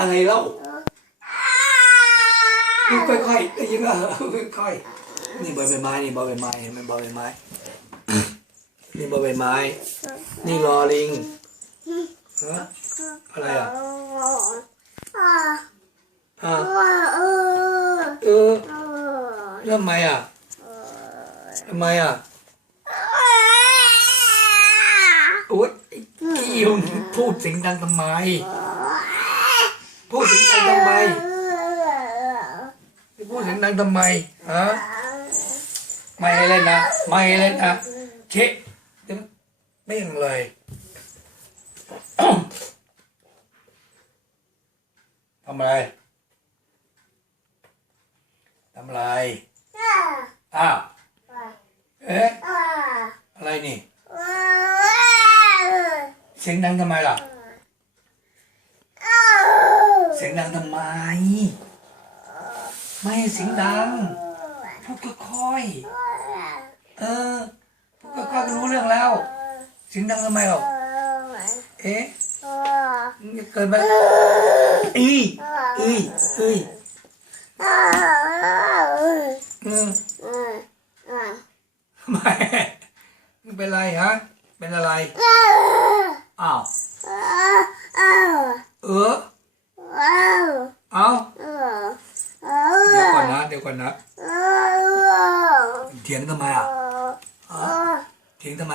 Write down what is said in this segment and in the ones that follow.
อะไรเล่าค่อยๆได้ยินป่ะค่อยๆนี่บใบไม้นี่บใบไม้เห็นไหมบใบไม้ นี่บใบไม้ นี่รอลิงฮะอะไรอะอะเออแล้วทำไมอะทำไมอะโอ๊ยไอ้กิ้วพูดเสียงดังทำไม พูดเสียงดังทำไมพูดเสียงดังทำไมฮะไม่ให้เล่นนะไม่ให้เล่นนะเชะเดี๋ยวไม่ยังเลยทำอะไรทำอะไรอ้าวเอ๊ะอะไรนี่เสียงดังทำไมล่ะเสียงดังทำไม ไม่ให้เสียงดัง พูดค่อยๆเออ พูดค่อยๆก็รู้เรื่องแล้ว เสียงดังทำไมหรอกเอ๊ะมึงจะเกิดมาอีอีอีเออทำไมมึงเป็นไรฮะ เป็นอะไร อ้าว เออ เอาเดี๋ยวก่อนนะ เดี๋ยวก่อนนะเถียงทำไมอะเถียงทำไม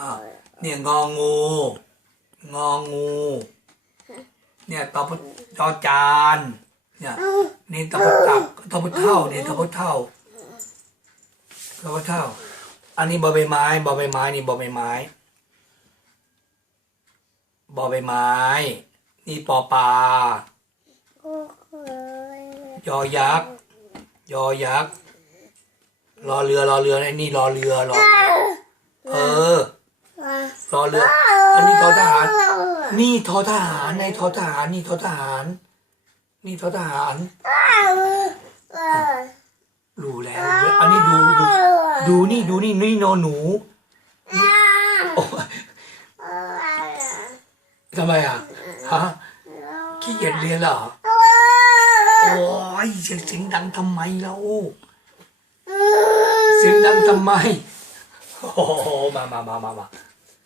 อ้าเนี่ยงองู งองู เนี่ยตอพุจอจานเนี่ยนี่ตอพุตักตอพุเท่าเนี่ยตอพุเท่าตอพุเท่า อันนี้บอใบไม้บอใบไม้นี่บอใบไม้บอใบไม้ นี่ปอปลา ยอยักษ์ยอยักษ์รอเรือรอเรือไอ้นี่รอเรือรอเรือเออรอเรือ อันนี้ทอทหาร นี่ทอทหารในทอทหารนี่ทอทหาร นี่ทอทหารรู้แล้วอันนี้ดูดูดูนี่ดูนี่นี่นอหนูทำไมอะฮะขี้เกียจเรียนเหรอ โอ้ยเสียงเสียงดังทำไมเราเสียงดังทำไมโอ้โหมามามามามา